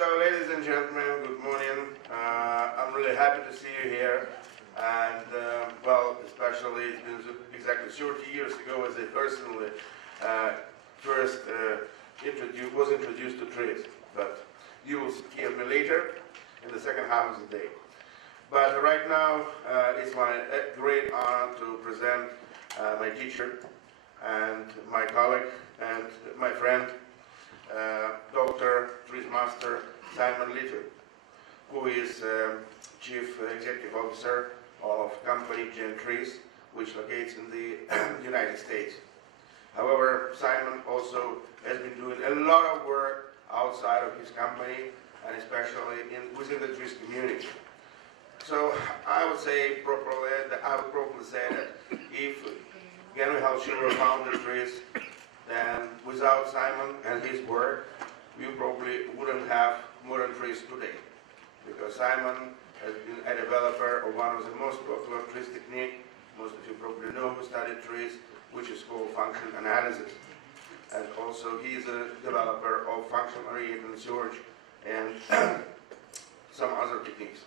So, ladies and gentlemen, good morning. I'm really happy to see you here. And, well, especially it's been exactly 30 years ago as I personally first was introduced to TRIZ. But you will hear me later in the second half of the day. But right now, it's my great honor to present my teacher and my colleague and my friend, Dr. TRIZ Master Simon Litvin, who is Chief Executive Officer of company TRIZ, which locates in the United States. However, Simon also has been doing a lot of work outside of his company and especially within the TRIZ community. So I would probably say that if Henry Halschuler founded TRIZ, then without Simon and his work, we probably wouldn't have modern TRIZ today. Because Simon has been a developer of one of the most popular TRIZ technique, most of you probably know who studied TRIZ, which is called function analysis. And also he is a developer of function-oriented search and some other techniques.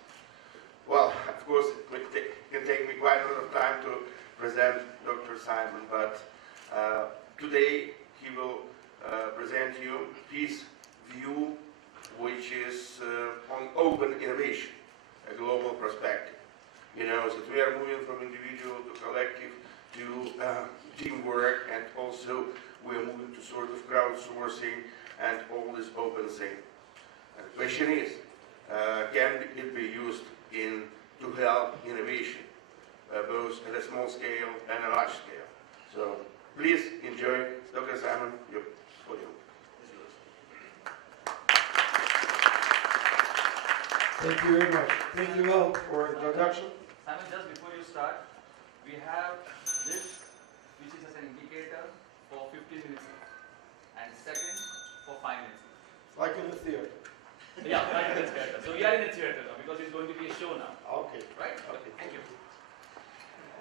Well, of course, it can take me quite a lot of time to present Dr. Simon, but today he will present you his view, which is on open innovation, a global perspective. You know, that we are moving from individual to collective to teamwork, and also we are moving to sort of crowdsourcing and all this open thing. And the question is, can it be used to help innovation, both at a small scale and a large scale? So please enjoy Dr. Simon, your podium. Thank you very much. Thank you all for the introduction. Simon, just before you start, we have this, which is as an indicator for 15 minutes and second for 5 minutes. Like in the theater. Yeah, like in the theater. So we are in the theater now because it's going to be a show now. Okay. Right? Okay. Thank you.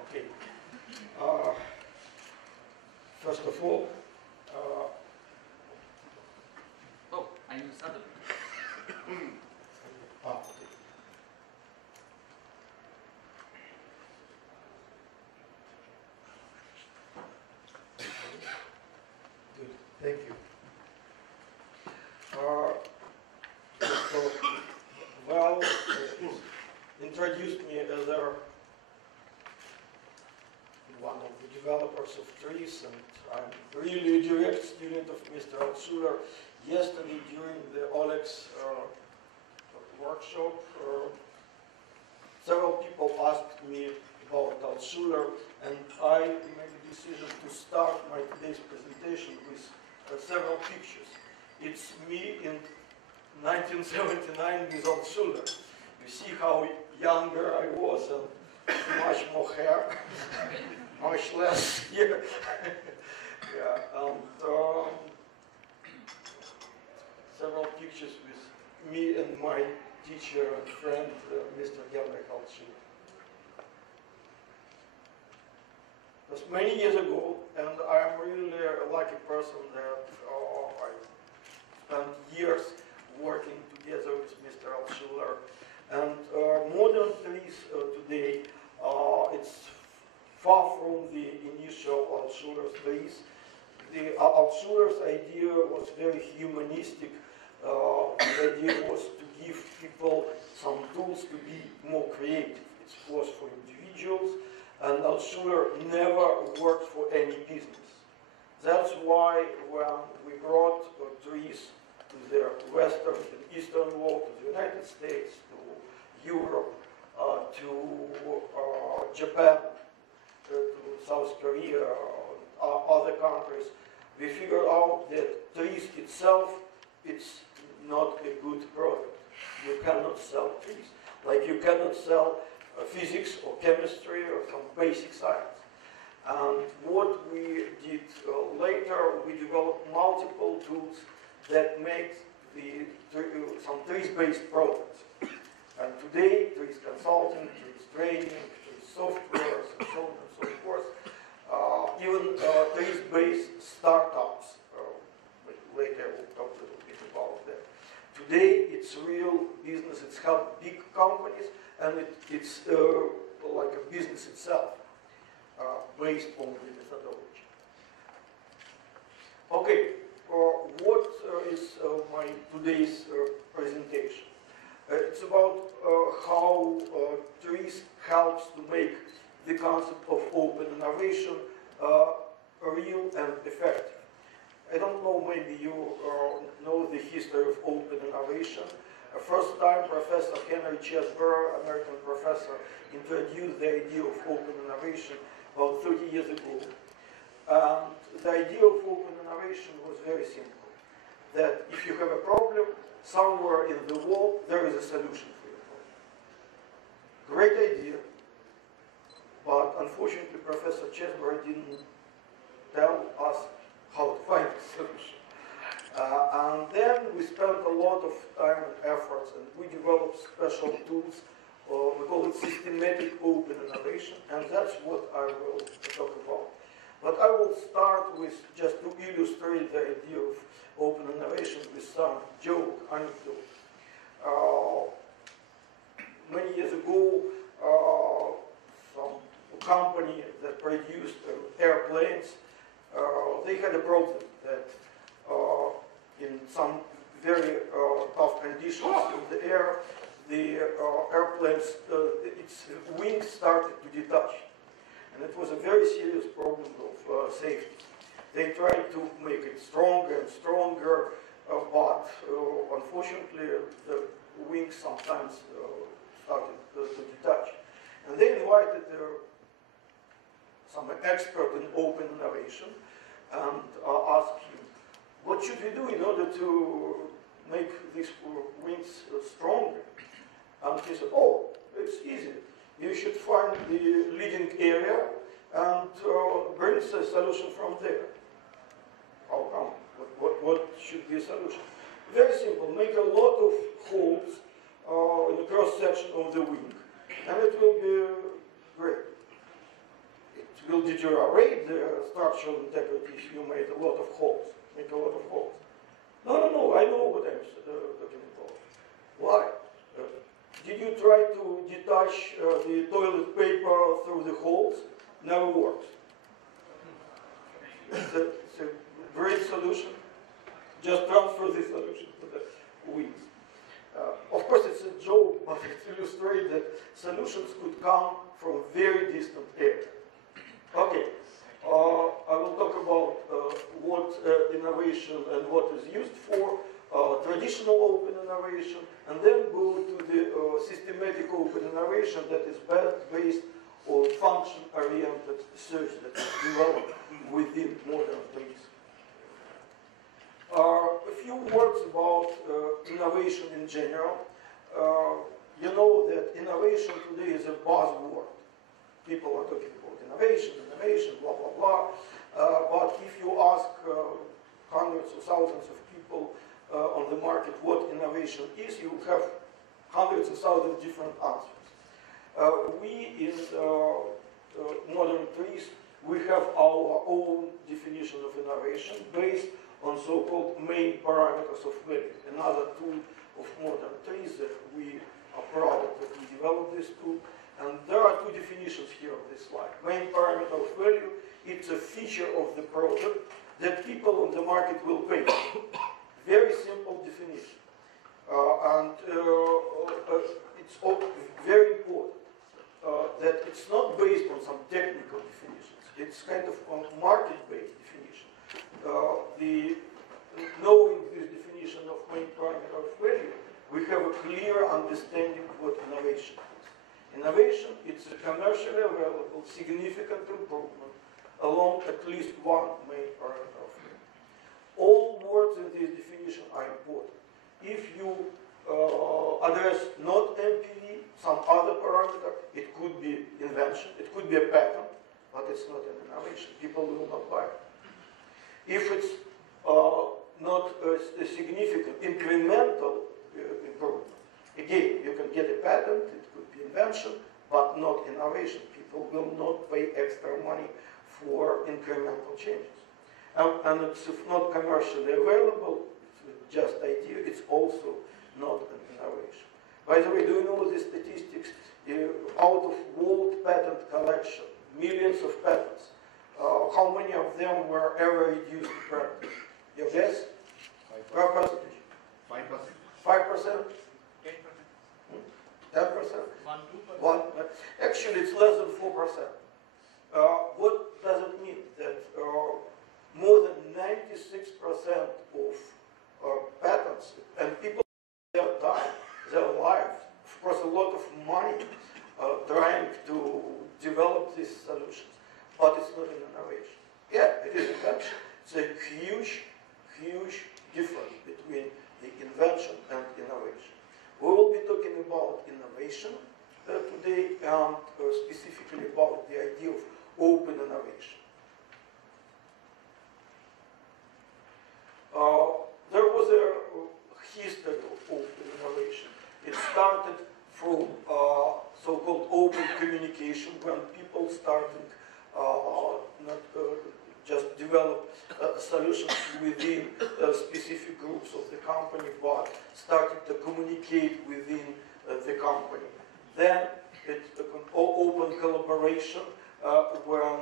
Okay. First of all, oh, I need to start the okay. Good. Thank you. Well, introduced me as one of the developers of TRIZ, and I'm really a direct student of Mr. Halschuler. Yesterday, during the Oleg's workshop, several people asked me about Halschuler, and I made a decision to start my today's presentation with several pictures. It's me in 1979 with Halschuler. You see how younger I was and much more hair, much less here. Yeah, and several pictures with me and my teacher and friend, Mr. Henry Halschuler. It was many years ago, and I'm really a lucky person that I spent years working together with Mr. Halschuler. And modern TRIZ today, it's far from the initial Halschuler's TRIZ. The Halschuler's idea was very humanistic. The idea was to give people some tools to be more creative. It was for individuals, and Halschuler never worked for any business. That's why when we brought TRIZ to the Western and Eastern world, to the United States, to Europe, to Japan, to South Korea, other countries, we figured out that TRIZ itself, it's not a good product. You cannot sell TRIZ. Like you cannot sell physics or chemistry or some basic science. And what we did later, we developed multiple tools that make some TRIZ-based products. And today, TRIZ consulting, TRIZ training, TRIZ software, and so on and so forth. Even TRIZ-based startups. Later, we'll talk a little bit about that. Today, it's based on the methodology. Okay, what is my today's presentation? It's about how TRIZ helps to make the concept of open innovation real and effective. I don't know, maybe you know the history of open innovation. First time Professor Henry Chesbrough, American professor, introduced the idea of open innovation about 30 years ago. And the idea of open innovation was very simple, that if you have a problem, somewhere in the world there is a solution for your problem. Great idea, but unfortunately Professor Chesbrough didn't tell us how to find the solution. And then we spent a lot of time and efforts, and we developed special tools. We call it systematic open innovation, and that's what I will talk about. But I will start with, just to illustrate the idea of open innovation, with some joke, anecdote. Many years ago, some company that produced airplanes, they had a problem that in some very tough conditions in the air, the airplane's its wings started to detach. And it was a very serious problem of safety. They tried to make it stronger and stronger, but unfortunately the wings sometimes started to detach. And they invited some expert in open innovation and asked him, what should we do in order to make these wings stronger? And he said, oh, it's easy. You should find the leading area and bring a solution from there. How come? What should be a solution? Very simple. Make a lot of holes in the cross-section of the wing, and it will be great. It will deteriorate the structural integrity if you make a lot of holes. Make a lot of holes. No, I know what I'm talking about. Why? Did you try to detach the toilet paper through the holes? Never works. It's a great solution. Just transfer the solution to the wings. Of course, it's a joke, but it illustrates that solutions could come from very distant areas. Okay, I will talk about what innovation and what is used for, traditional open innovation, and then go to the systematic open innovation that is based on function-oriented research that is developed within modern TRIZ. A few words about innovation in general. You know that innovation today is a buzzword. People are talking about innovation, blah, blah, blah. But if you ask hundreds of thousands of people on the market what innovation is, you have hundreds of thousands of different answers. We in modern TRIZ, we have our own definition of innovation based on so-called main parameters of value. Another tool of modern TRIZ that we are proud that we developed this tool. And there are two definitions here on this slide. Main parameter of value, it's a feature of the product that people on the market will pay for. Very simple definition. It's very important that it's not based on some technical definitions. It's kind of a market-based definition. Knowing this definition of main parameter of value, we have a clear understanding of what innovation is. Innovation, it's a commercially available, significant improvement along at least one main parameter of value. All words in this definition are important. If you address not MPV, some other parameter, it could be invention, it could be a patent, but it's not an innovation. People will not buy it. If it's not a significant incremental improvement, again, you can get a patent, it could be invention, but not innovation. People will not pay extra money for incremental changes. And it's not commercially available, it's just idea, it's also not an innovation. By the way, do you know the statistics? Out of world patent collection, millions of patents, how many of them were ever reduced to practice? Your guess? 5%. What percentage? 5%. 5%? 10%. 10%? 1, 2%. Actually, it's less than 4%. What does it mean? That more than 96% of patents and people, their time, their life, of course, a lot of money trying to develop these solutions, but it's not an innovation. Yeah, it is invention. It's a huge, huge difference between the invention and innovation. We will be talking about innovation today and specifically about the idea of open innovation. There was a history of open innovation. It started from so-called open communication, when people started not just develop solutions within specific groups of the company, but started to communicate within the company. Then it's open collaboration, when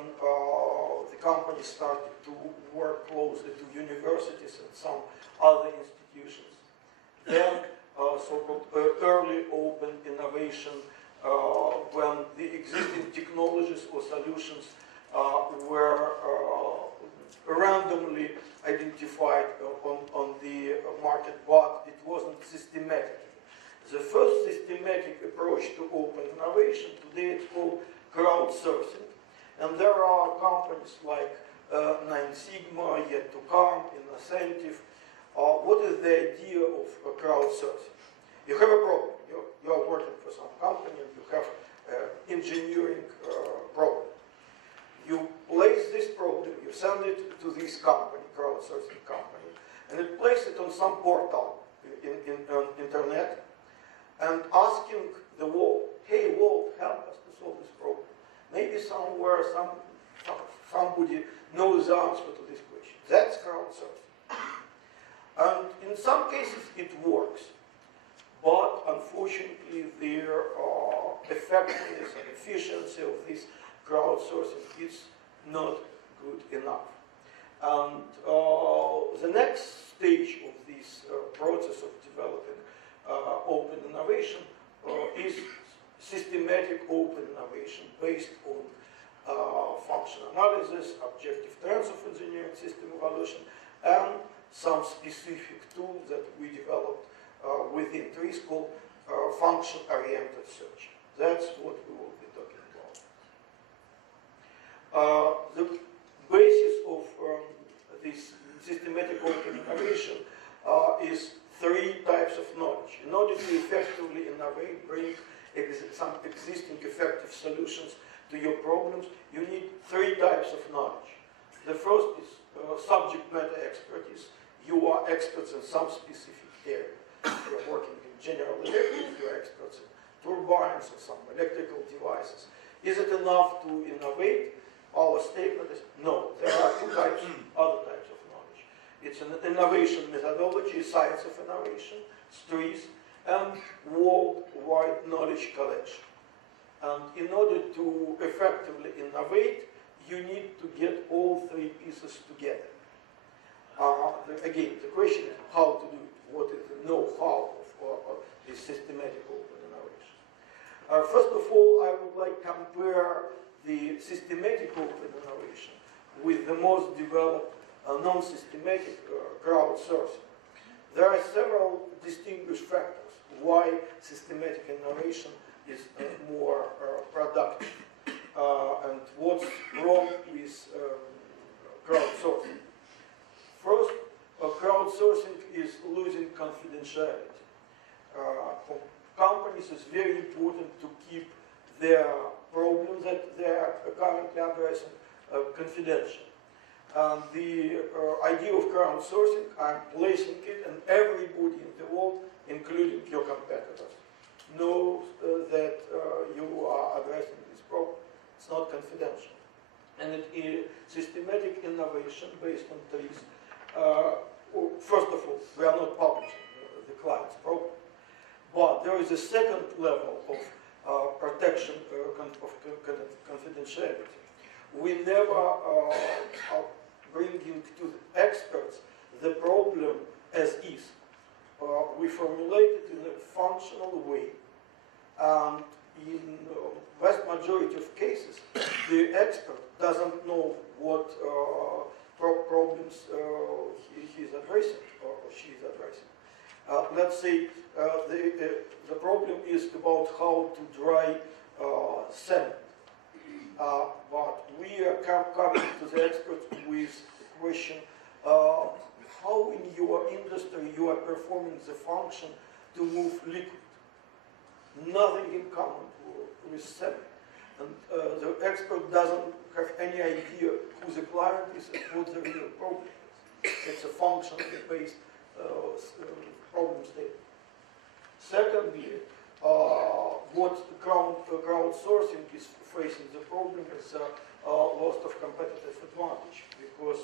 the company started to work closely to universities and some other institutions. Then so-called early open innovation, when the existing technologies or solutions were randomly identified on the market, but it wasn't systematic. The first systematic approach to open innovation today is called crowdsourcing. And there are companies like 9 Sigma, Yet to Come, Innocentive. What is the idea of crowdsourcing? You have a problem. You are working for some company and you have engineering problem. You place this problem, you send it to this company, crowdsourcing company, and it places it on some portal on internet, and asking the world, hey world, help us to solve this problem. Maybe somewhere somebody knows the answer to this question. That's crowdsourcing. And in some cases it works, but unfortunately the effectiveness and efficiency of this crowdsourcing is not good enough. And the next stage of this process of developing open innovation is systematic open innovation based on function analysis, objective trends of engineering system evaluation, and some specific tools that we developed within TRIZ called function-oriented search. That's what we will be talking about. The basis of this systematic open innovation is 3 types of knowledge. In order to effectively innovate, bring some existing effective solutions to your problems, you need 3 types of knowledge. The first is subject matter expertise. You are experts in some specific area. You are working in General Electric, you are experts in turbines or some electrical devices. Is it enough to innovate? Our statement is no. There are 2 types, other types of knowledge. It's an innovation methodology, science of innovation, TRIZ, and worldwide knowledge collection. And in order to effectively innovate, you need to get all 3 pieces together. Again, the question is how to do it. What is the know-how of this systematic open innovation? First of all, I would like to compare the systematic open innovation with the most developed non-systematic crowdsourcing. There are several distinguished factors why systematic innovation is more productive and what's wrong with crowdsourcing. First, crowdsourcing is losing confidentiality. For companies, it's very important to keep their problems that they are currently addressing confidential. And the idea of crowdsourcing, I'm placing it, and everybody in the world, including your competitors, knows that you are addressing this problem. It's not confidential. And it is systematic innovation based on TRIZ. First of all, we are not publishing the client's problem. But there is a second level of protection of confidentiality. we never are bringing to the experts the problem as is. We formulate it in a functional way, and in vast majority of cases, the expert doesn't know what problems he's addressing or she's addressing. Let's say the problem is about how to dry cement. But we are coming to the experts with the question, how in your industry you are performing the function to move liquid? Nothing in common with cement. And the expert doesn't have any idea who the client is and what the real problem is. It's a functionally based problem statement. Secondly, what crowdsourcing is facing the problem is loss of competitive advantage, because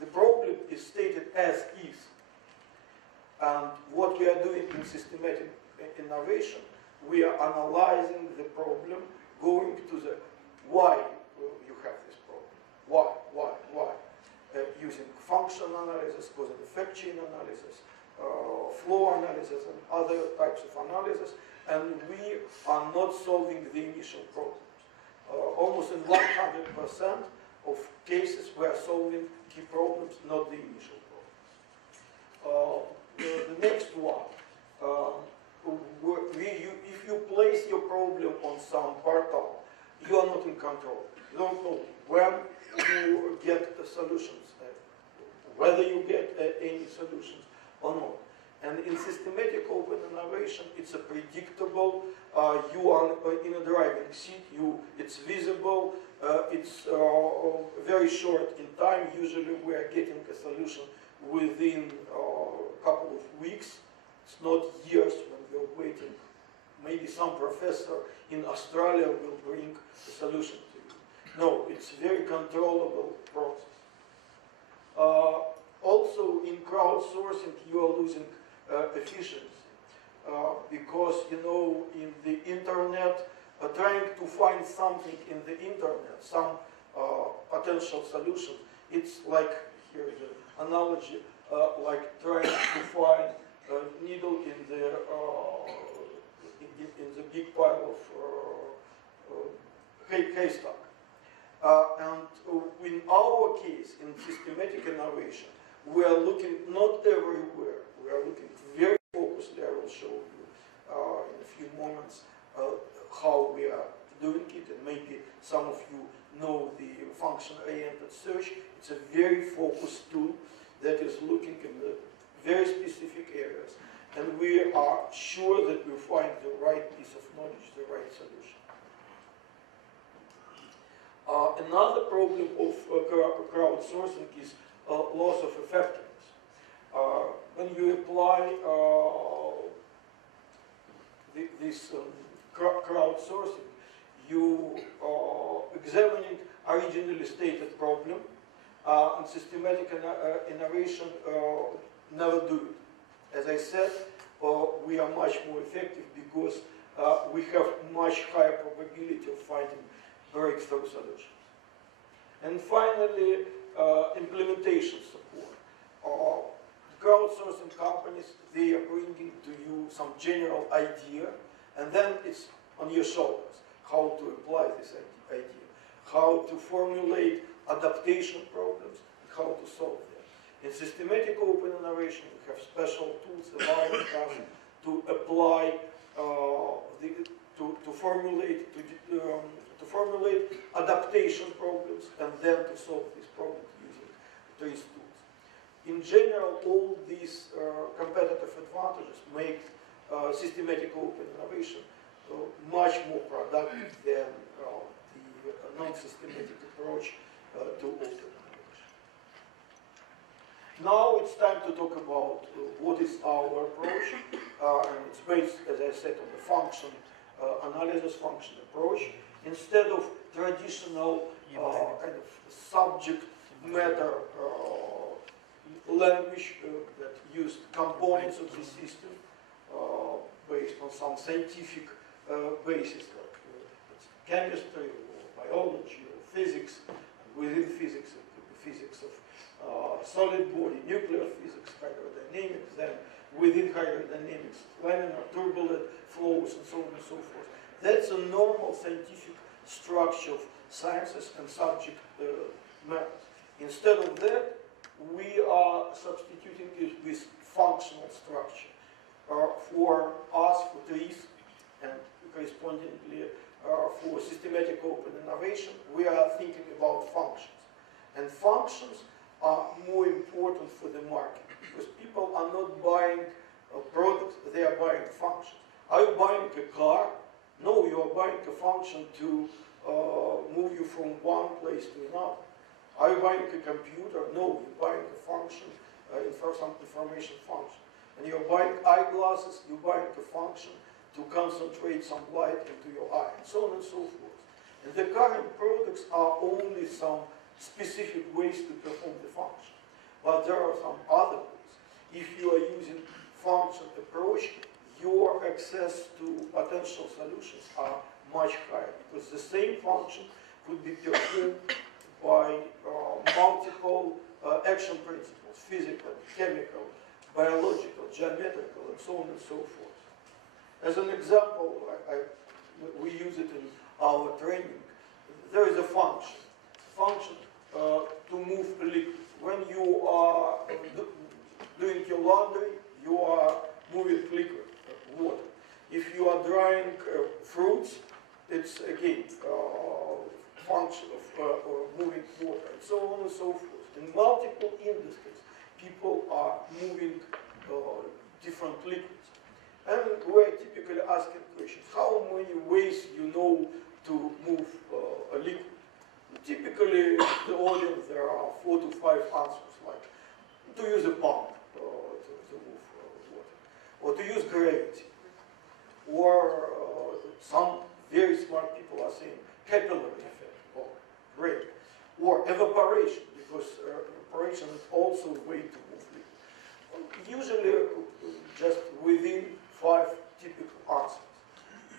the problem is stated as is. And what we are doing in systematic innovation, we are analyzing the problem, going to the why you have this problem. Why? Using function analysis, cause and effect chain analysis, flow analysis, and other types of analysis, and we are not solving the initial problems. Almost in 100% of cases, we are solving key problems, not the initial problems. The next one, if you place your problem on some portal, you are not in control. You don't know when you get the solutions, whether you get any solutions or not. And in systematic open innovation, it's a predictable, you are in a driving seat, it's visible, it's very short in time. Usually we are getting a solution within a couple of weeks. It's not years when we're waiting. Maybe some professor in Australia will bring a solution to you. No, it's a very controllable process. Also, in crowdsourcing, you are losing efficiency because, you know, in the internet, trying to find something in the internet, some potential solution, it's like, here's the analogy, like trying to find a needle in the big pile of haystack. And in our case, in systematic innovation, we are looking not everywhere. We are looking very focusedly. I will show you in a few moments how we are doing it, and maybe some of you know the function-oriented search. It's a very focused tool that is looking in the very specific areas, and we are sure that we find the right piece of knowledge, the right solution. Another problem of crowdsourcing is loss of effectiveness. When you apply this crowdsourcing, you examining originally stated problem, and systematic innovation never do it. As I said, we are much more effective because we have much higher probability of finding breakthrough solutions. And finally, implementation support. Crowdsourcing companies, they are bringing to you some general idea, and then it's on your shoulders how to apply this idea, how to formulate adaptation problems, and how to solve them. In systematic open innovation, we have special tools allowing us to apply, to formulate adaptation problems, and then to solve these problems using TRIZ tools. In general, all these competitive advantages make systematic open innovation much more productive than the non-systematic approach to open innovation. Now it's time to talk about what is our approach, and it's based, as I said, on the function analysis, function approach, instead of traditional kind of subject matter language that used components of the system based on some scientific basis, like chemistry or biology or physics. And within physics, it could be physics of solid body, nuclear physics, hydrodynamics, then within hydrodynamics, laminar, turbulent flows, and so on and so forth. That's a normal scientific structure of sciences and subject matters. Instead of that, we are substituting it with functional structure. For us, for TRIZ, and correspondingly for systematic open innovation, we are thinking about functions. And functions are more important for the market because people are not buying products, they are buying functions. Are you buying a car? No, you are buying a function to move you from one place to another. Are you buying a computer? No, you're buying a function, some information function. And you're buying eyeglasses, you're buying a function to concentrate some light into your eye, and so on and so forth. And the current products are only some specific ways to perform the function. But there are some other ways. If you are using function approach, your access to potential solutions are much higher because the same function could be performed by multiple action principles, physical, chemical, biological, geometrical, and so on and so forth. As an example, we use it in our training. There is a function to move a liquid. When you are doing your laundry, you are moving liquid, water. If you are drying fruits, it's again function of moving water, and so on and so forth. In multiple industries, people are moving different liquids. And we're typically asking questions, how many ways you know to move a liquid? Typically, the audience, there are 4 to 5 answers, like to use a pump to move water, or to use gravity, or some very smart people are saying capillary effect, or rate, or evaporation, because evaporation is also a way to move liquid. Usually, just within 5 typical answers.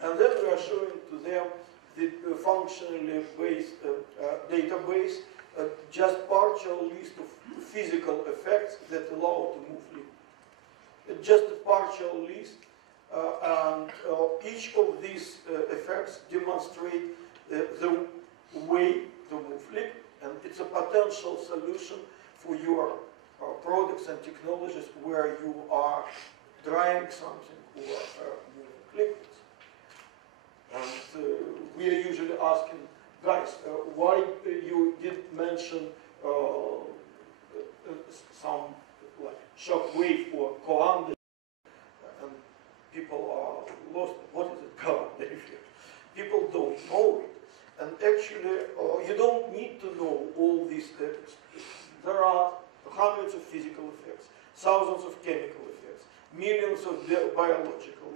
And then we are showing to them the functionally based database, just partial list of physical effects that allow to move liquid. Just a partial list, and each of these effects demonstrate the way to move liquid. And it's a potential solution for your products and technologies where you are drying something or moving liquids. And we are usually asking, guys, why you did mention some like shock wave or coanda, and people are lost. What is it, coanda effect? People don't know it. And actually, you don't need to know all these effects. There are hundreds of physical effects, thousands of chemical effects, millions of biological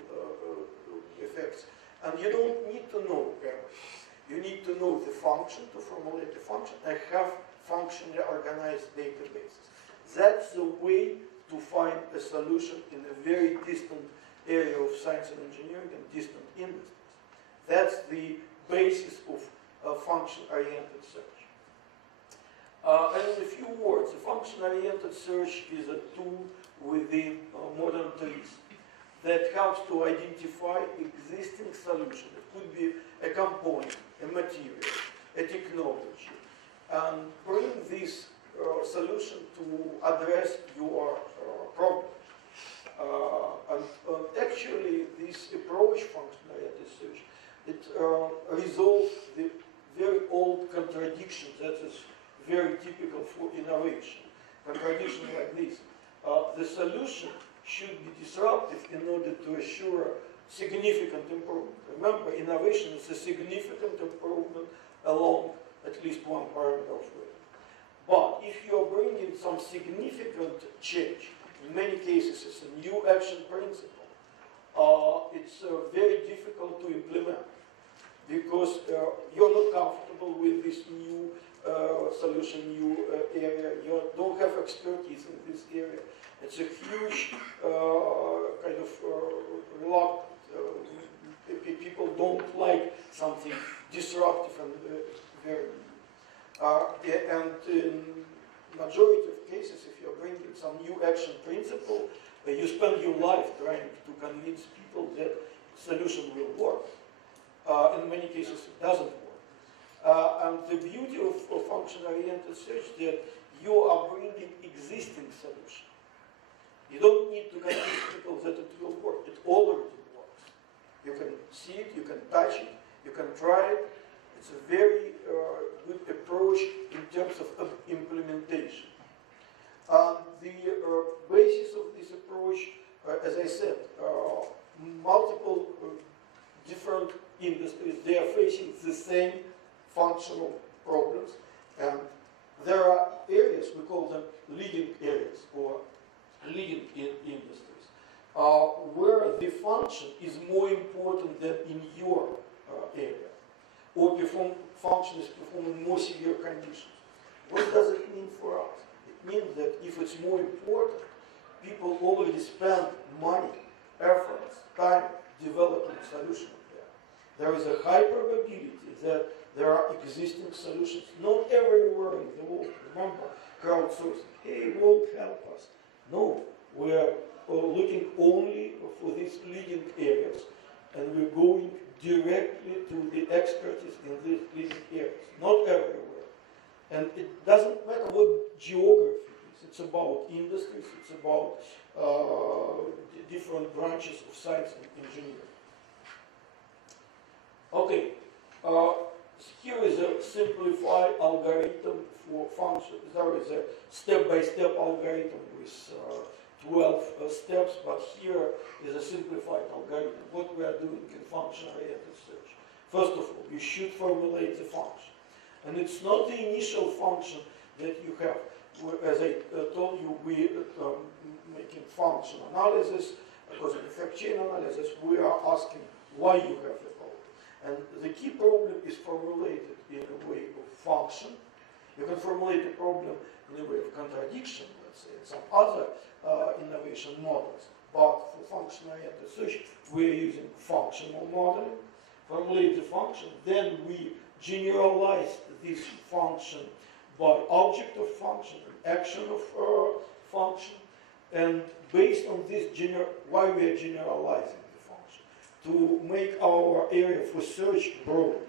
effects. And you don't need to know everything. You need to know the function, to formulate the function, and have functionally organized databases. That's the way to find a solution in a very distant area of science and engineering and distant industries. That's the basis of function-oriented search. And in a few words, a function-oriented search is a tool within modern TRIZ that helps to identify existing solutions. It could be a component, a material, a technology, and bring this solution to address your problem. And actually, this approach, function-oriented search, it resolves the very old contradictions that is very typical for innovation. Contradiction like this. The solution should be disruptive in order to assure significant improvement. Remember, innovation is a significant improvement along at least one parameter of value. But if you are bringing some significant change, in many cases it's a new action principle, it's very difficult to implement because you're not comfortable with this new solution, new area. You don't have expertise in this area. It's a huge kind of reluctant People don't like something disruptive and very new. And in majority of cases, if you're bringing some new action principle, you spend your life trying to convince people that solution will work. In many cases, it doesn't work. And the beauty of function-oriented search is that you are bringing existing solution. You don't need to convince people that it will work. It already works. You can see it, you can touch it, you can try it. It's a very good approach in terms of implementation. The basis of this approach, as I said, multiple different industries, they are facing the same functional problems. And there are areas, we call them leading areas or leading industries, where the function is more important than in your area, or function is performing more severe conditions. What does it mean for us? It means that if it's more important, people already spend money, efforts, time developing solutions there. There is a high probability that there are existing solutions, not everywhere in the world. Remember, crowdsourcing. Hey, world, help us. No, we're looking only for these leading areas, and we're going directly to the expertise in these leading areas, not everywhere. And it doesn't matter what geography is. It's about industries, it's about different branches of science and engineering. Okay, here is a simplified algorithm for functions. There is a step-by-step algorithm with 12 steps, but here is a simplified algorithm. What we are doing in function-oriented search. First of all, you should formulate the function. And it's not the initial function that you have. As I told you, we making function analysis, because in effect chain analysis, we are asking why you have the problem. And the key problem is formulated in a way of function. You can formulate the problem in a way of contradiction, let's say, and some other innovation models. But for function-oriented search, we're using functional modeling. Formulate the function, then we generalize this function by object of function and action of function. And based on this, why we are generalizing the function? To make our area for search broad.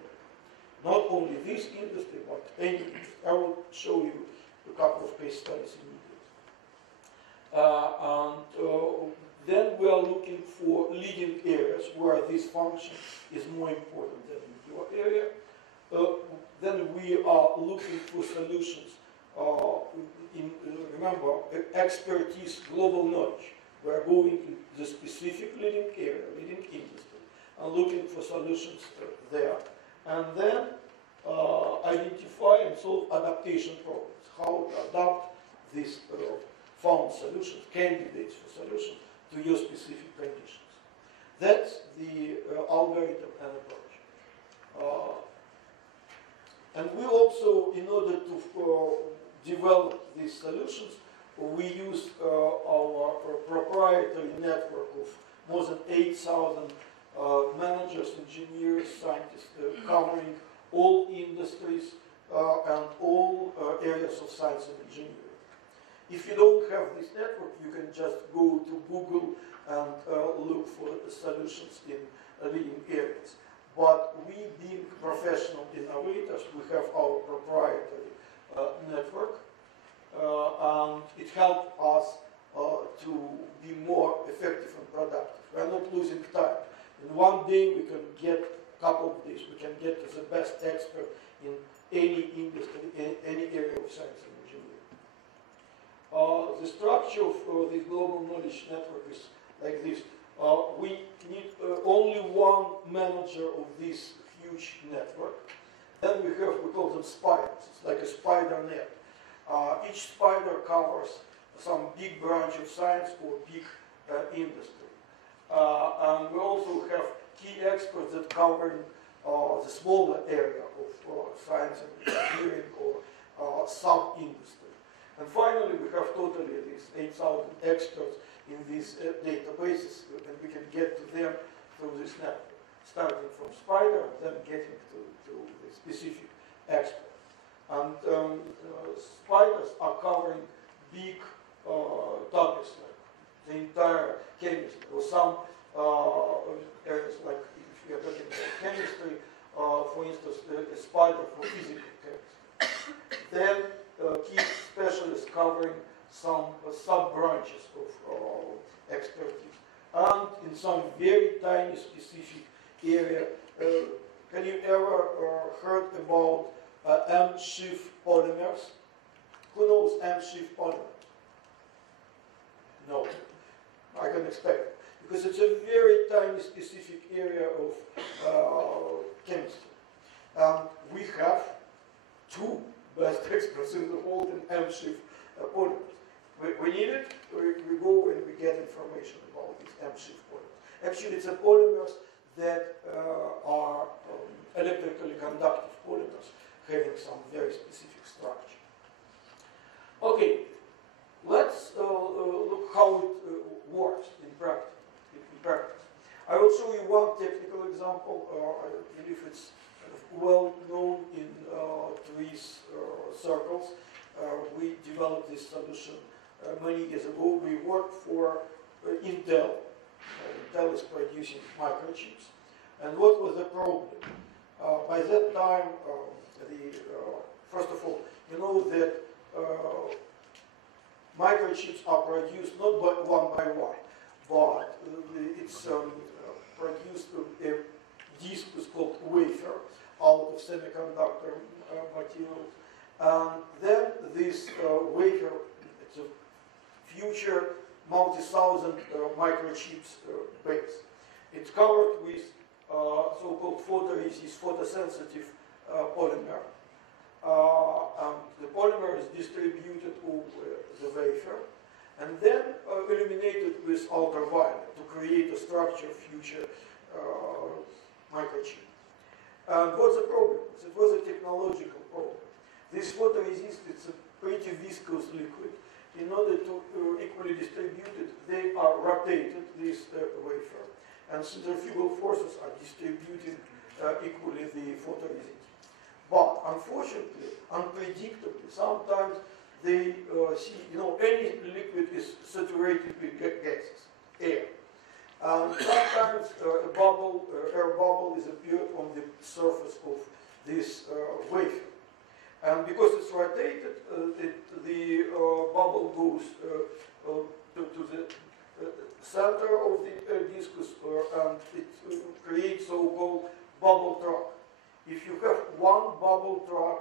Not only this industry, but any industry. I will show you a couple of case studies immediately. Then we are looking for leading areas where this function is more important than in your area. Then we are looking for solutions remember, expertise, global knowledge. We are going to the specific leading area, leading industry, and looking for solutions there. And then identify and solve adaptation problems. How to adapt these found solutions, candidates for solutions, to your specific conditions. That's the algorithm and approach. And we also, in order to develop these solutions, we use our proprietary network of more than 8,000 managers, engineers, scientists, covering all industries and all areas of science and engineering. If you don't have this network, you can just go to Google and look for solutions in leading areas. But we, being professional innovators, we have our proprietary network, and it helped us to be more effective and productive. We are not losing time. In one day, we can get a couple of days, we can get to the best expert in any industry, in any area of science and engineering. The structure of this global knowledge network is like this. We need only one manager of this huge network. Then we call them spiders. It's like a spider net. Each spider covers some big branch of science or big industry. And we also have key experts that cover the smaller area of science and engineering or sub-industry. And finally, we have totally these 8,000 experts in these databases, and we can get to them through this network. starting from spider and then getting to the specific expert. And spiders are covering big topics like the entire chemistry, or some areas like if you are talking about chemistry, for instance, a spider for physical chemistry. Then key specialists covering some sub-branches of expertise. And in some very tiny specific area, can you ever heard about M-Schiff polymers? Who knows M-Schiff polymers? No, I can expect, because it's a very tiny specific area of chemistry. We have two best experts in the world in M-Schiff polymers. We need it, we go and we get information about these M-Schiff polymers. Actually, it's a polymers that are electrically conductive polymers having some very specific structure. Okay, let's look how it works in practice. I will show you one technical example. I believe it's well known in TRIZ circles. We developed this solution many years ago. We worked for Intel. Intel is producing microchips. And what was the problem? By that time, first of all, you know that microchips are produced not one by one, but it's produced a disk is called wafer out of semiconductor materials. And then this wafer, it's a future multi-thousand microchips base. It's covered with so-called photoresist, photosensitive polymer. And the polymer is distributed over the wafer and then illuminated with ultraviolet to create a structure future microchip. And what's the problem? It was a technological problem. This photoresist, it's a pretty viscous liquid. In order to equally distribute it, they are rotated, this wafer, and centrifugal forces are distributing equally the photoresist. But unfortunately, unpredictably, sometimes they see, any liquid is saturated with gases, air. And sometimes a bubble, air bubble is appeared on the surface of this wafer. And because it's rotated, the bubble goes to the center of the discus and it creates so-called bubble track. If you have one bubble track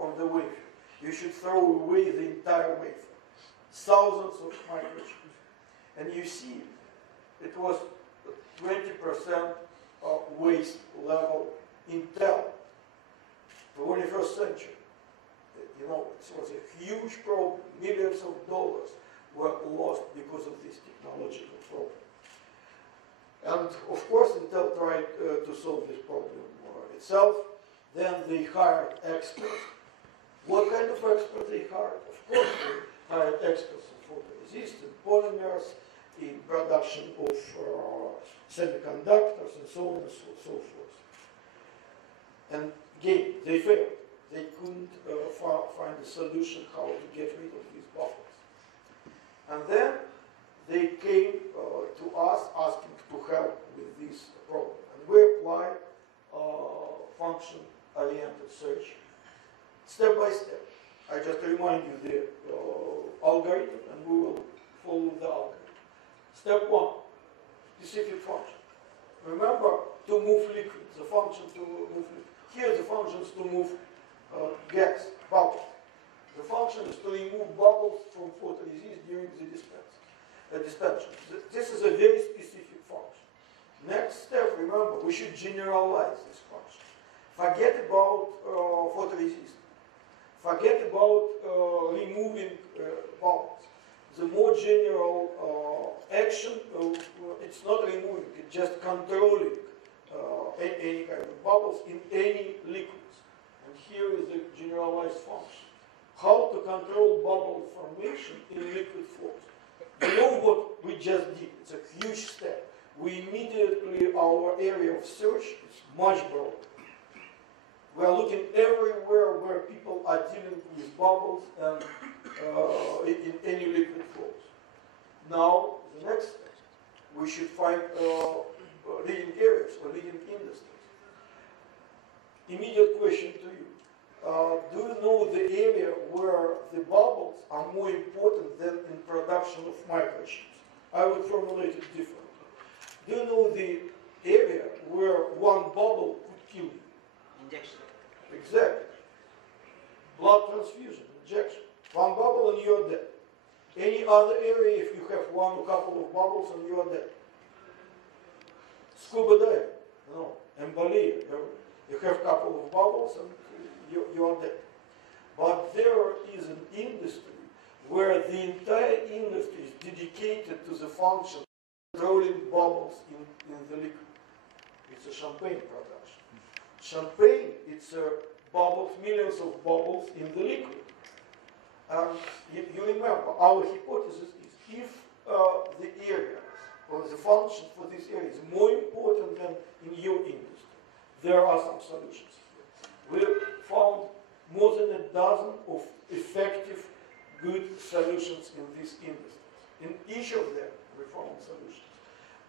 on the wafer, you should throw away the entire wafer. Thousands of microchips. And you see, it was 20% waste level Intel, the 21st century. It was a huge problem. Millions of dollars were lost because of this technological problem. And of course, Intel tried to solve this problem itself. Then they hired experts. What kind of experts they hired? Of course, they hired experts in photoresist, in polymers, in production of semiconductors, and so on and so forth. And again, they failed. They couldn't find a solution how to get rid of these bubbles. And then they came to us asking to help with this problem. And we applied function-oriented search. Step by step. I just remind you the algorithm, and we will follow the algorithm. Step one, specific function. Remember, to move liquid, the function to move liquid. Here the function is to move gas, bubbles. The function is to remove bubbles from photoresist during the dispension. This is a very specific function. Next step, remember, we should generalize this function. Forget about photoresist. Forget about removing bubbles. The more general action, it's not removing, it's just controlling any kind of bubbles in any liquids. And here is the generalized function. How to control bubble formation in liquid forms. You know what we just did? It's a huge step. we immediately, our area of search is much broader. We are looking everywhere where people are dealing with bubbles and in any liquid flows. Now, the next step, we should find leading areas or leading industries. Immediate question to you. Do you know the area where the bubbles are more important than in production of microchips? I would formulate it differently. Do you know the area where one bubble could kill you? Injection. Exactly. Blood transfusion, injection. One bubble and you're dead. Any other area, if you have one or couple of bubbles and you are dead. Scuba diving, no. Embolia, you have a couple of bubbles and you are dead. But there is an industry where the entire industry is dedicated to the function of controlling bubbles in the liquid. It's a champagne production. Champagne, it's bubbles, millions of bubbles in the liquid. And you remember, our hypothesis is if the area or the function for this area is more important than in your industry, there are some solutions. We found more than a dozen of effective, good solutions in these industries. In each of them, we found solutions.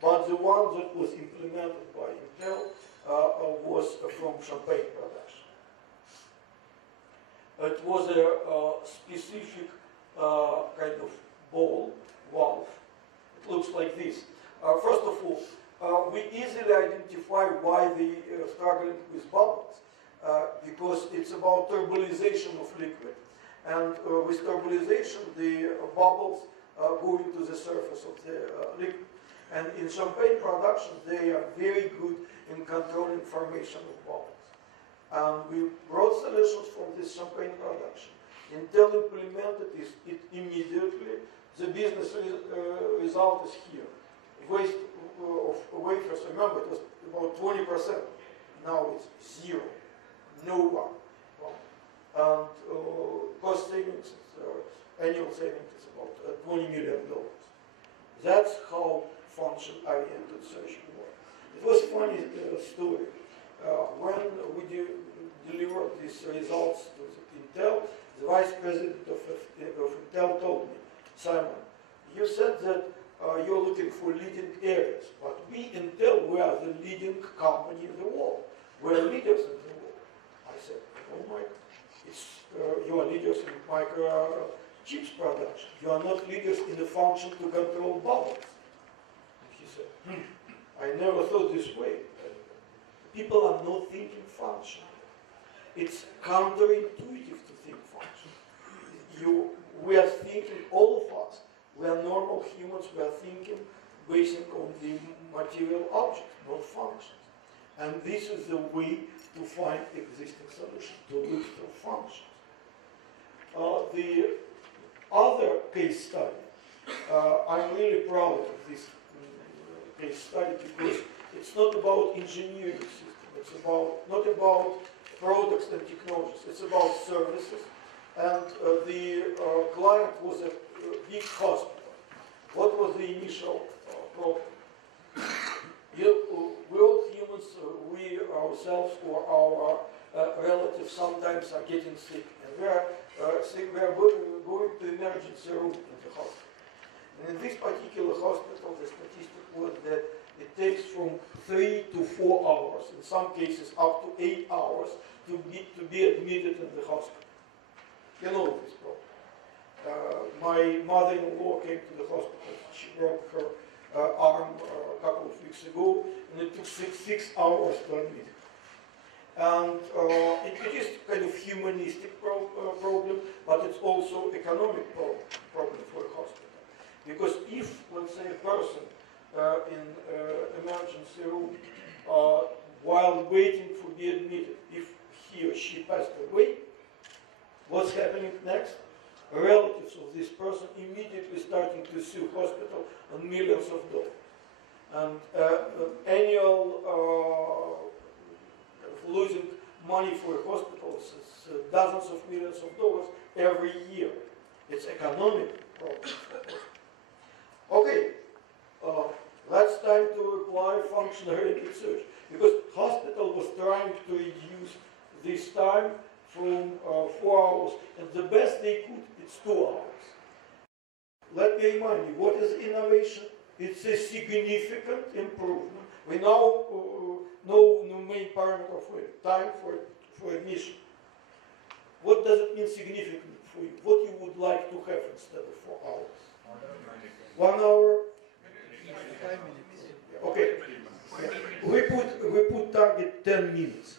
But the one that was implemented by Intel was from champagne production. It was a specific kind of ball, valve. It looks like this. First of all, we easily identify why they are struggling with bubbles. Because it's about turbolization of liquid. And with turbolization, the bubbles go into the surface of the liquid. And in champagne production, they are very good in controlling formation of bubbles. And we brought solutions from this champagne production. Intel implemented it immediately. The business result is here. Waste of wafers, remember, it was about 20%. Now it's zero. No one. And cost savings, annual savings is about $20 million. That's how function-oriented search works. It was a funny story. When we delivered these results to Intel, the vice president of Intel told me, Simon, you said that you're looking for leading areas, but we, Intel, we are the leading company in the world. We're leaders in the world. I said, oh my, you are leaders in microchips production. You are not leaders in the function to control bubbles. And he said, I never thought this way. People are not thinking function. It's counterintuitive to think function. We are thinking, all of us, we are normal humans, we are thinking based on the material objects, not functions. And this is the way to find existing solutions, to look for functions. The other case study, I'm really proud of this case study because it's not about engineering system, it's not about products and technologies, it's about services. And the client was a big hospital. What was the initial problem? We all humans, we ourselves or our relatives sometimes are getting sick. And we are going to emergency room in the hospital. And in this particular hospital, the statistic was that it takes from 3 to 4 hours, in some cases up to 8 hours, to be admitted in the hospital. You know this problem. My mother-in-law came to the hospital. She broke her arm a couple of weeks ago, and it took six hours to admit her. And it is kind of humanistic problem, but it's also economic problem for a hospital. Because if, let's say, a person in emergency room, while waiting to be admitted, if he or she passed away, what's happening next? Relatives of this person immediately starting to sue hospital on millions of dollars. And annual losing money for hospitals is dozens of millions of dollars every year. It's economic problem. Okay, That's time to apply function-oriented search. Because hospital was trying to reduce this time from 4 hours, and the best they could, it's 2 hours. Let me remind you, what is innovation? It's a significant improvement. We now know the main parameter for it, time for admission. What does it mean significant for you? What you would like to have instead of 4 hours? 1 hour? 5 minutes. Okay. We put target 10 minutes.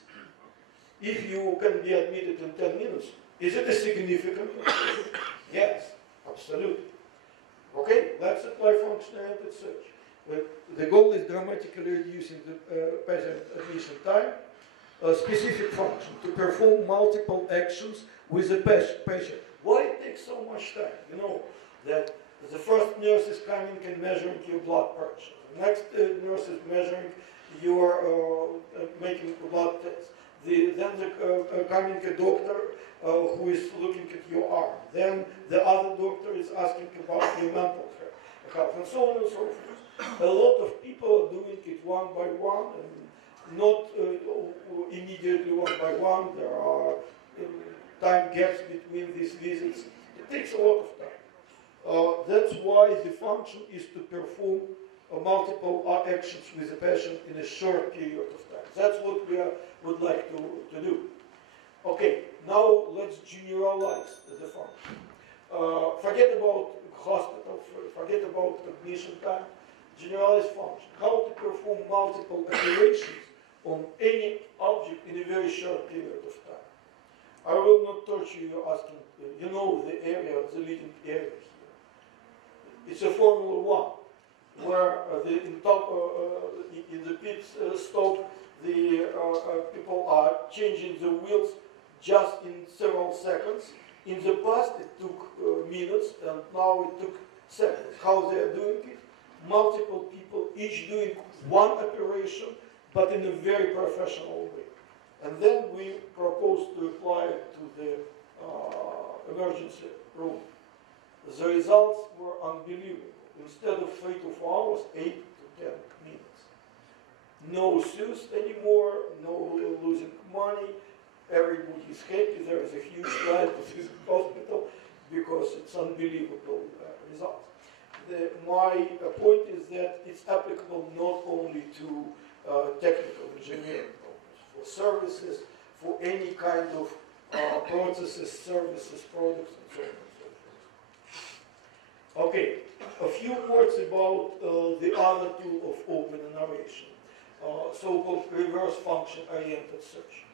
If you can be admitted in 10 minutes, is it a significant improvement? Yes, absolutely. Okay, let's apply function-oriented search. The goal is dramatically reducing the patient admission time. A specific function to perform multiple actions with the patient. Why it takes so much time? You know that the first nurse is coming and measuring your blood pressure. The next nurse is measuring your making blood tests. Then coming a doctor who is looking at your arm. Then the other doctor is asking about your mental health, and so on and so forth. A lot of people are doing it one by one, and not immediately one by one. There are time gaps between these visits. It takes a lot of time. That's why the function is to perform multiple actions with the patient in a short period of time. That's what we would like to do. Okay, now let's generalize the function. Forget about hospital, forget about admission time. Generalize function. How to perform multiple operations on any object in a very short period of time. I will not torture you asking, you know the area, the leading area here. It's a Formula 1, where in the pit stop, the people are changing the wheels just in several seconds. In the past, it took minutes, and now it took seconds. How they are doing it? Multiple people, each doing one operation, but in a very professional way. And then we propose to apply it to the emergency room. The results were unbelievable. Instead of 3 to 4 hours, 8 to 10 minutes. No SUS anymore, no losing money. Everybody is happy. There is a huge line to this hospital because it's unbelievable results. My point is that it's applicable not only to technical engineering problems, for services, for any kind of processes, services, products, and so on and so forth. Okay, a few words about the other tool of open innovation, so-called reverse function-oriented search.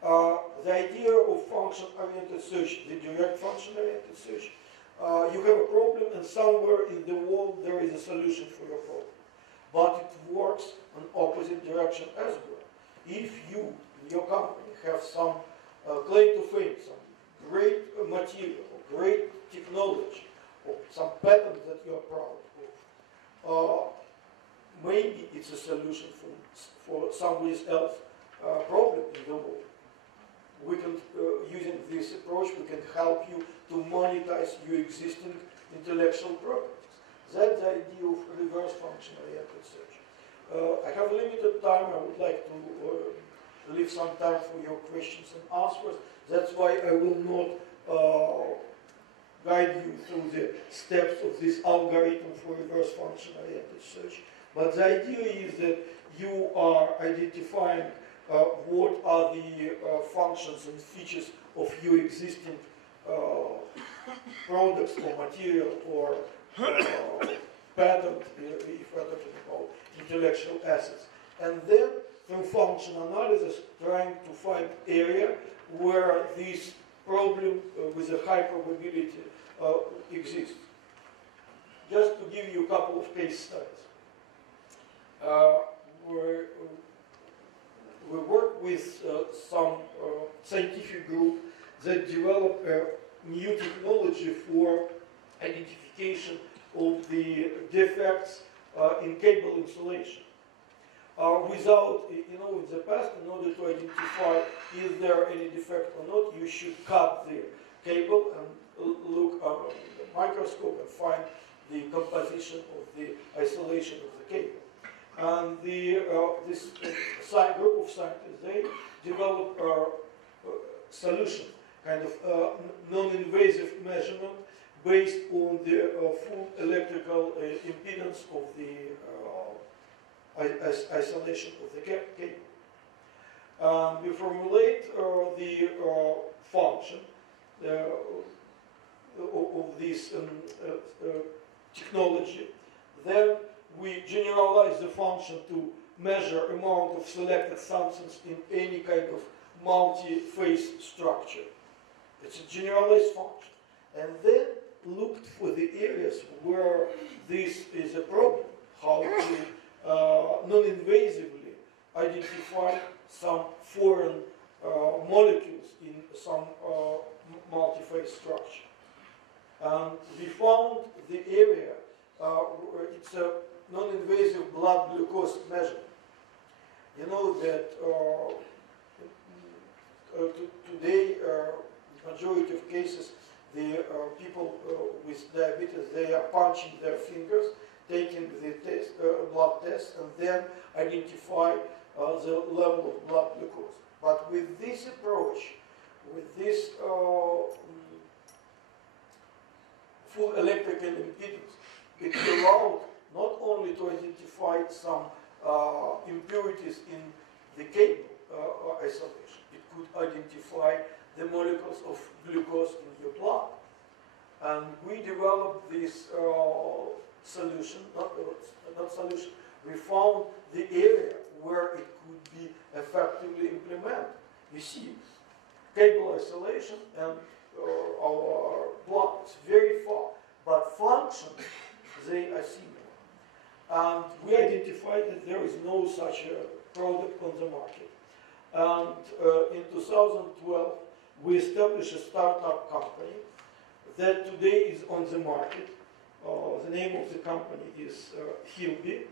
The idea of function-oriented search, the direct function-oriented search, you have a problem and somewhere in the world there is a solution for your problem. But it works in opposite direction as well. If you, your company, have some claim to fame, some great material, great technology, or some patent that you are proud of, maybe it's a solution for somebody else's problem in the world. We can, using this approach, we can help you to monetize your existing intellectual properties. That's the idea of reverse function-oriented search. I have limited time. I would like to leave some time for your questions and answers. That's why I will not guide you through the steps of this algorithm for reverse function-oriented search. But the idea is that you are identifying what are the functions and features of your existing products or material or patent, if we're talking about intellectual assets. And then, through function analysis, trying to find area where this problem with a high probability exists. Just to give you a couple of case studies. We work with some scientific group that developed a new technology for identification of the defects in cable insulation. Without, in the past, in order to identify is there any defect or not, you should cut the cable and look under the microscope and find the composition of the isolation of the cable. And this group of scientists, they developed a solution, kind of non-invasive measurement based on the full electrical impedance of the isolation of the cable. We formulate the function of this technology. Then we generalize the function to measure amount of selected substance in any kind of multi-phase structure. It's a generalized function. And then looked for the areas where this is a problem, how to non-invasively identify some foreign molecules in some multi-phase structure. And we found the area, it's a non-invasive blood glucose measurement. You know that today, majority of cases, the people with diabetes, they are punching their fingers, taking the test, blood test, and then identify the level of blood glucose. But with this approach, with this full electrical impedance, it allowed not only to identify some impurities in the cable isolation, it could identify the molecules of glucose in your blood. And we developed this solution, not solution, we found the area where it could be effectively implemented. You see, cable isolation and our blood is very far, but functions, they are similar. And we identified that there is no such a product on the market. And in 2012, we established a startup company that today is on the market. The name of the company is Hilby.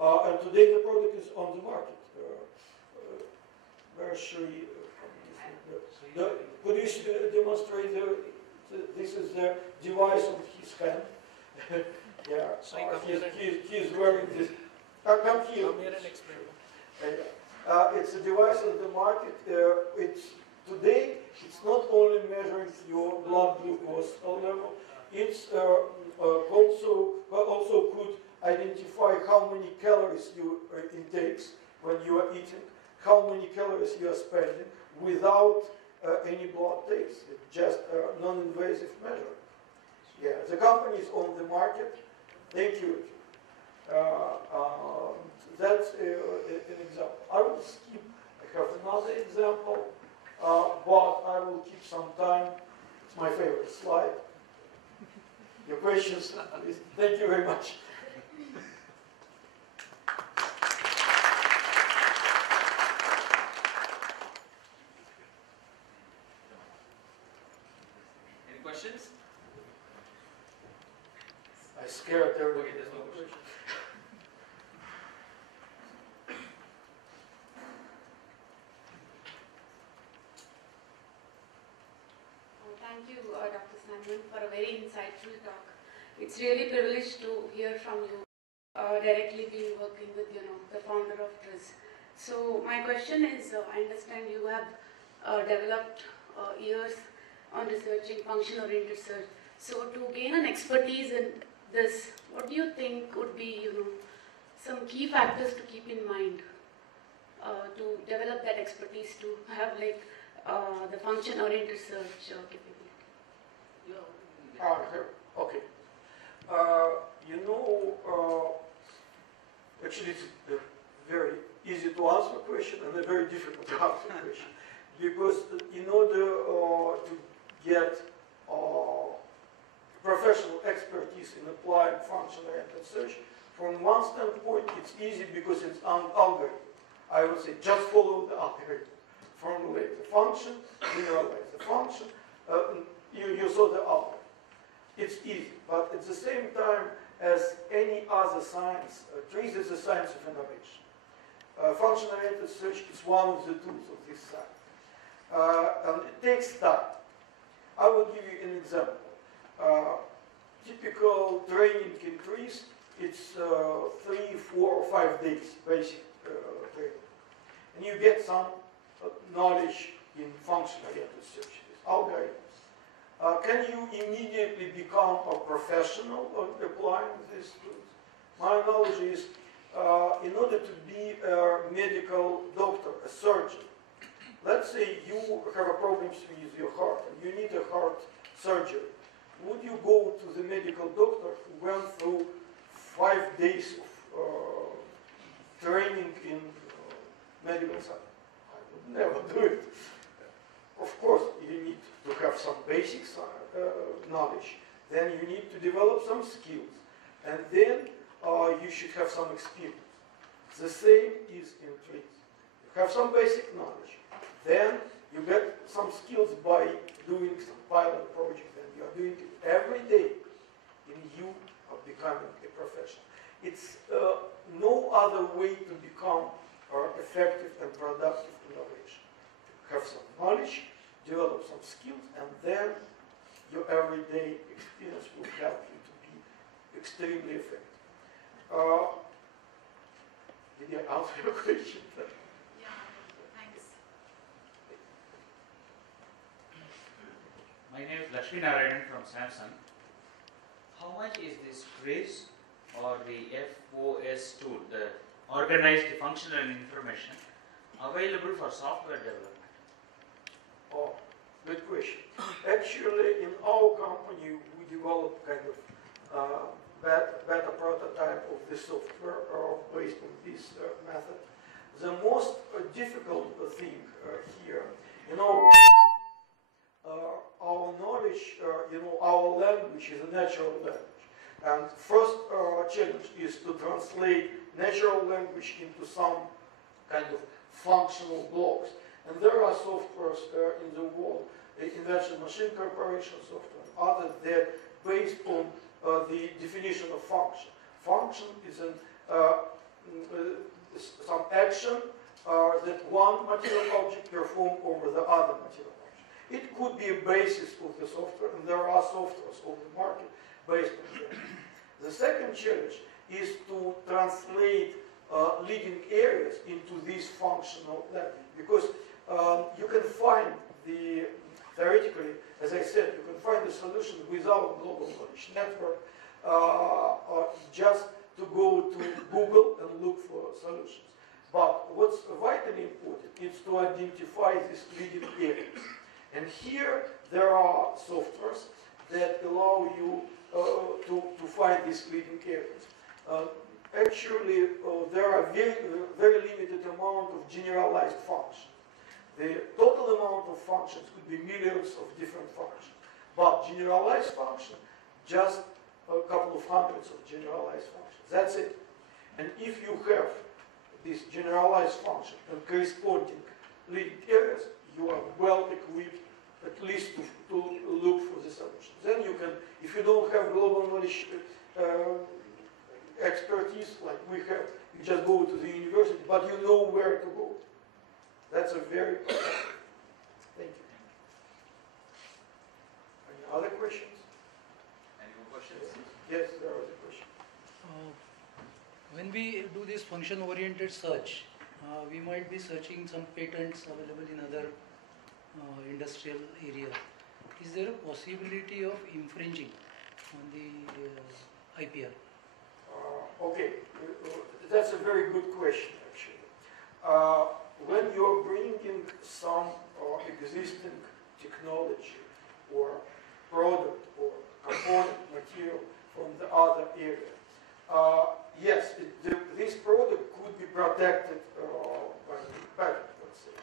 And today the product is on the market. Where should we, could you demonstrate this is the device on his hand. Yeah, So he's wearing this. Come here. Come here and explain. It's a device on the market. Today, it's not only measuring your blood glucose level, it's also could identify how many calories you intake when you are eating, how many calories you are spending without any blood test. It's just a non-invasive measure. Yeah, the company is on the market. Thank you. That's an example. I will skip. I have another example, but I will keep some time. It's my favorite slide. Your questions, please. Thank you very much. Any questions? I scared everybody. Okay, there's no question. Thank you, Dr. Simon, for a very insightful talk. It's really privileged to hear from you, directly being working with, the founder of TRIZ. So my question is, I understand you have developed years on researching function-oriented research. So to gain an expertise in this, what do you think would be, some key factors to keep in mind to develop that expertise to have the function-oriented research capability? Okay. Actually, it's a very easy to answer question and a very difficult to answer question. Because in order to get professional expertise in applying function-oriented search, from one standpoint, it's easy because it's an algorithm. I would say just follow the algorithm. Formulate the function, generalize the function, you saw the algorithm. It's easy, but at the same time as any other science, TRIZ is a science of innovation. Function-oriented search is one of the tools of this science. And it takes time. I will give you an example. Typical typical training in TRIZ, it's 3, 4, or 5 days basic training. And you get some knowledge in function-oriented search, algorithms. Can you immediately become a professional of applying these tools? My knowledge is, in order to be a medical doctor, a surgeon, let's say you have a problems with your heart and you need a heart surgery. Would you go to the medical doctor who went through 5 days of training in medical science? I would never do it. Of course, you need to have some basic knowledge. Then you need to develop some skills. And then you should have some experience. The same is in TRIZ. You have some basic knowledge. Then you get some skills by doing some pilot project. And you are doing it every day. And you are becoming a professional. It's no other way to become effective and productive innovation. Have some knowledge, develop some skills, and then your everyday experience will help you to be extremely effective. Did I answer your question? Yeah, thanks. My name is Litvin from Samsung. How much is this TRIZ or the FOS tool, the Organized Functional Information, available for software development? Oh, good question. Actually, in our company, we develop kind of beta prototype of the software based on this method. The most difficult thing here, our knowledge, our language is a natural language. And first challenge is to translate natural language into some kind of functional blocks. And there are softwares in the world, Invention Machine Corporation software, and others that based on the definition of function. Function is some action that one material object performs over the other material object. It could be a basis of the software, and there are softwares on the market based on that. The second challenge is to translate leading areas into this functional language, because you can find theoretically, as I said, you can find the solution without global knowledge network, just to go to Google and look for solutions. But what's vitally important is to identify these leading areas. And here there are softwares that allow you to find these leading areas. Actually, there are very limited amount of generalized functions. The total amount of functions could be millions of different functions. But generalized function, just a couple of hundreds of generalized functions. That's it. And if you have this generalized function and corresponding leading areas, you are well equipped at least to look for the solutions. Then you can, if you don't have global knowledge expertise like we have, you just go to the university, but you know where to go. That's a very important. Thank you. Any other questions? Any more questions? Yes, there was a question. When we do this function-oriented search, we might be searching some patents available in other industrial area. Is there a possibility of infringing on the IPR? Okay, that's a very good question, actually. When you're bringing some existing technology or product or component material from the other area, yes, this product could be protected by the patent, let's say.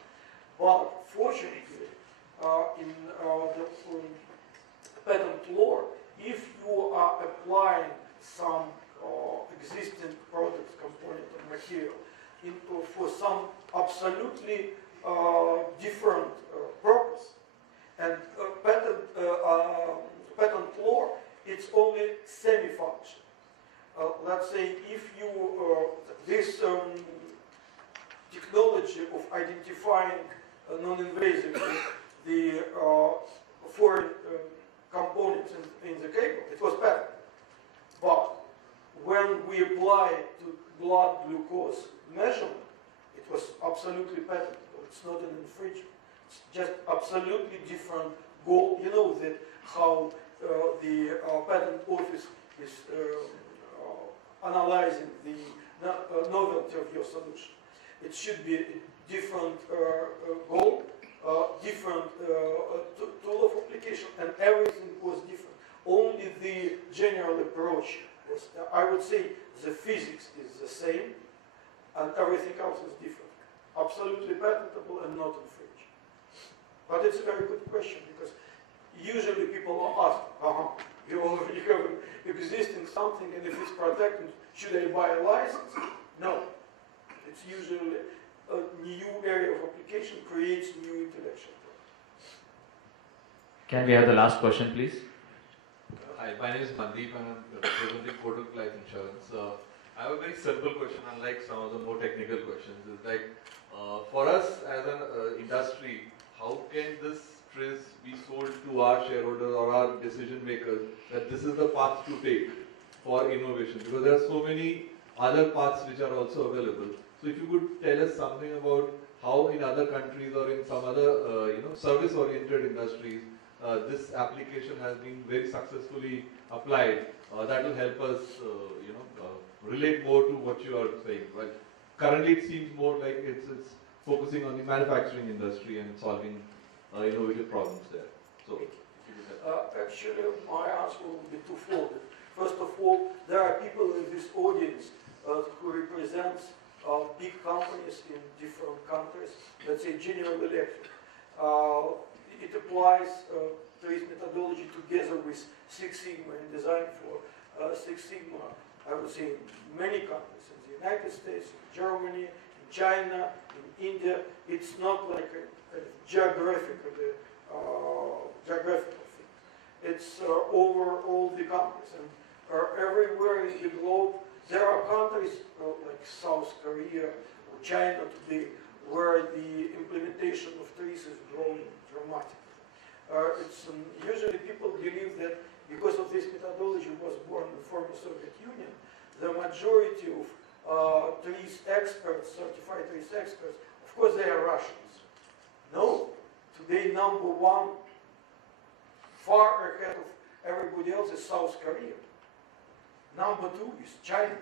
But fortunately, in the patent law, if you are applying some existing product, component, or material for some absolutely different purpose, and patent law, it's only semi-function. Let's say if you this technology of identifying non-invasive the foreign components in the cable, it was patented. apply it to blood glucose measurement, it was absolutely patentable. It's not an infringement. It's just absolutely different goal. You know that how the patent office is analyzing the novelty of your solution. It should be a different goal, different tool of application, and everything was different. Only the general approach was, I would say, the physics is the same, and everything else is different. Absolutely patentable and not infringed. But it's a very good question, because usually people are asked, you already have an existing something, and if it's protected, should I buy a license? No. It's usually a new area of application creates new intellectual property. Can we have the last question, please? Hi, my name is Mandeep and I'm representing Kotak Life Insurance. I have a very simple question, unlike some of the more technical questions. It's like, for us as an industry, how can this TRIZ be sold to our shareholders or our decision makers that this is the path to take for innovation? Because there are so many other paths which are also available. So if you could tell us something about how in other countries or in some other service-oriented industries this application has been very successfully applied, that will help us relate more to what you are saying. Well, currently it seems more like it's focusing on the manufacturing industry and solving innovative problems there. So, if you could help. Actually, my answer will be twofold. First of all, there are people in this audience who represents big companies in different countries. Let's say General Electric. It applies TRIZ methodology together with Six Sigma and design for Six Sigma, I would say, in many countries, in the United States, in Germany, in China, in India. It's not like a geographical thing. It's over all the countries, and everywhere in the globe. There are countries like South Korea or China today where the implementation of TRIZ is growing dramatically. Usually people believe that because of this methodology was born in the former Soviet Union, the majority of TRIZ experts, certified TRIZ experts, of course they are Russians. No, today number one, far ahead of everybody else, is South Korea. Number two is China.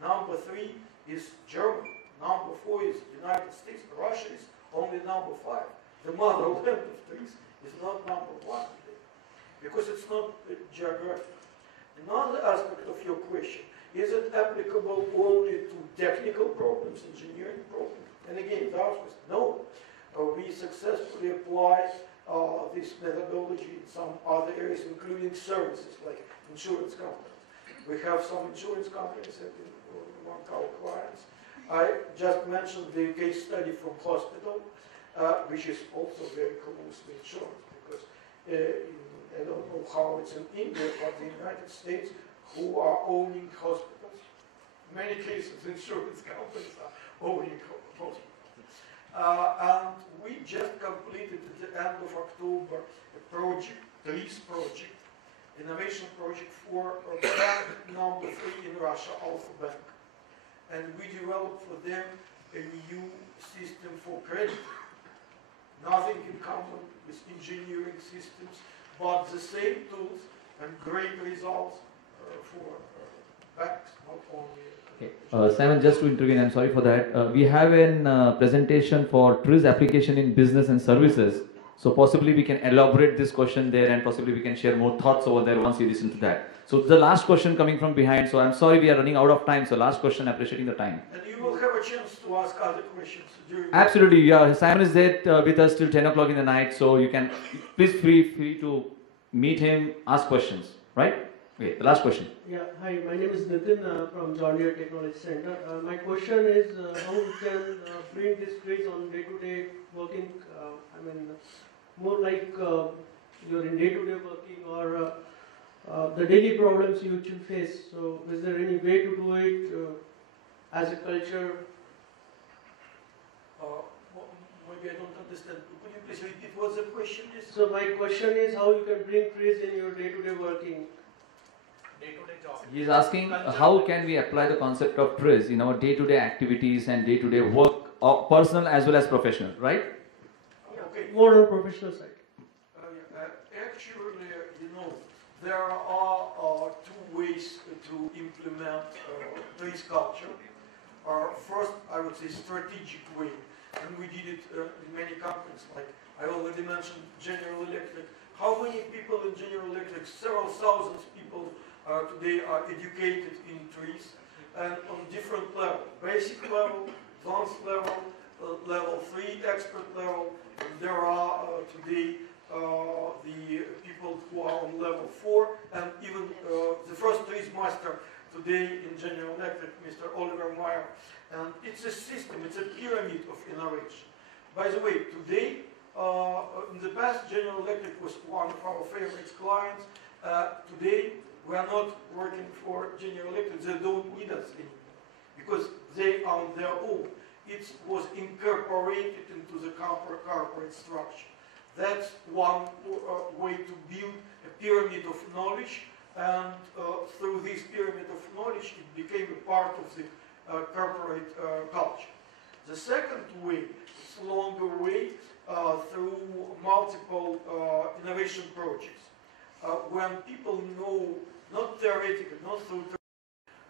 Number three is Germany. Number four is United States. Russia is only number five. The motherland of TRIZ is not number one today, because it's not geographic. Another aspect of your question, is it applicable only to technical problems, engineering problems? And again, the answer is no. We successfully apply this methodology in some other areas, including services like insurance companies. We have some insurance companies among our clients. I just mentioned the case study from hospital, which is also very close to insurance, because I don't know how it's in India, but the United States, who are owning hospitals, in many cases insurance companies are owning hospitals. And we just completed at the end of October a project, TRIZ project, innovation project for bank number 3 in Russia, Alpha Bank. And we developed for them a new system for credit. Nothing in common with engineering systems, but the same tools and great results for banks, not only. Okay. Simon, just to intervene, I'm sorry for that. We have a presentation for TRIZ application in business and services. So possibly we can elaborate this question there, and possibly we can share more thoughts over there once you listen to that. So the last question coming from behind. So I'm sorry we are running out of time. So last question, appreciating the time. And you will have a chance to ask other questions during. Absolutely. Yeah. Simon is there with us till 10 o'clock in the night. So you can please free to meet him, ask questions. Right? Okay. The last question. Yeah. Hi. My name is Litvin from John Deere Technology Center. My question is how we can bring this TRIZ on day-to-day working. More like you're in day-to-day working or the daily problems you will face. So is there any way to do it as a culture? Maybe I don't understand. Could you please repeat what the question is? So my question is how you can bring TRIZ in your day-to-day working. day-to-day job. He's asking how can we apply the concept of TRIZ in our day-to-day activities and day-to-day work, personal as well as professional, right? Okay. More on professional side. Actually, there are two ways to implement TRIZ culture. First, I would say strategic way, and we did it in many companies. Like I already mentioned, General Electric. How many people in General Electric? Several thousands people today are educated in TRIZ, and on different levels: basic level, advanced level, level 3, expert level. There are today the people who are on level 4, and even the first TRIZ master today in General Electric, Mr. Oliver Meyer. And it's a system, it's a pyramid of innovation. By the way, today, in the past, General Electric was one of our favorite clients. Today, we are not working for General Electric. They don't need us anymore because they are on their own. It was incorporated into the corporate structure. That's one way to build a pyramid of knowledge, and through this pyramid of knowledge, it became a part of the corporate culture. The second way, it's a longer way, through multiple innovation projects. When people know, not theoretically, not through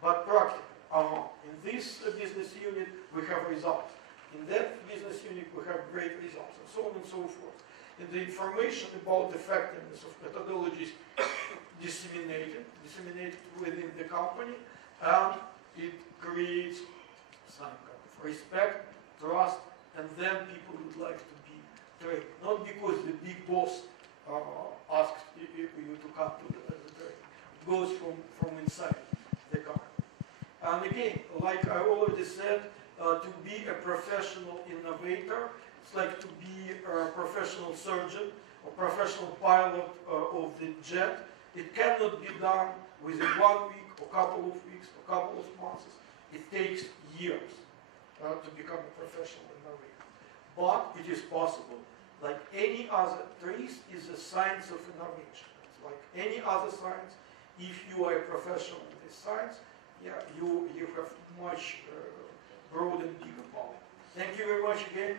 but practical. In this business unit, we have results. In that business unit, we have great results, and so on and so forth. And the information about the effectiveness of methodologies disseminated within the company, and it creates some kind of respect, trust, and then people would like to be trained. Not because the big boss asks you to come to the training. It goes from inside the company. And again, like I already said, to be a professional innovator, it's like to be a professional surgeon or professional pilot of the jet. It cannot be done within 1 week, or couple of weeks, or couple of months. It takes years to become a professional innovator. But it is possible. Like any other, TRIZ is a science of innovation. It's like any other science. If you are a professional in this science, yeah, you have much broad and bigger power. Thank you very much again.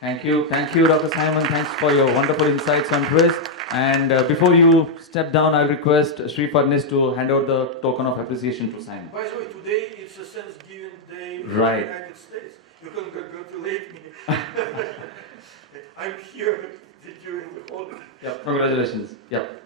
Thank you, Dr. Simon. Thanks for your wonderful insights on TRIZ. And before you step down, I'll request Sri Fadnis to hand out the token of appreciation to Simon. By the way, today it's a Thanksgiving Day in Right. the United States. You can congratulate me. I'm here during the holiday. Yep. Congratulations. Yep.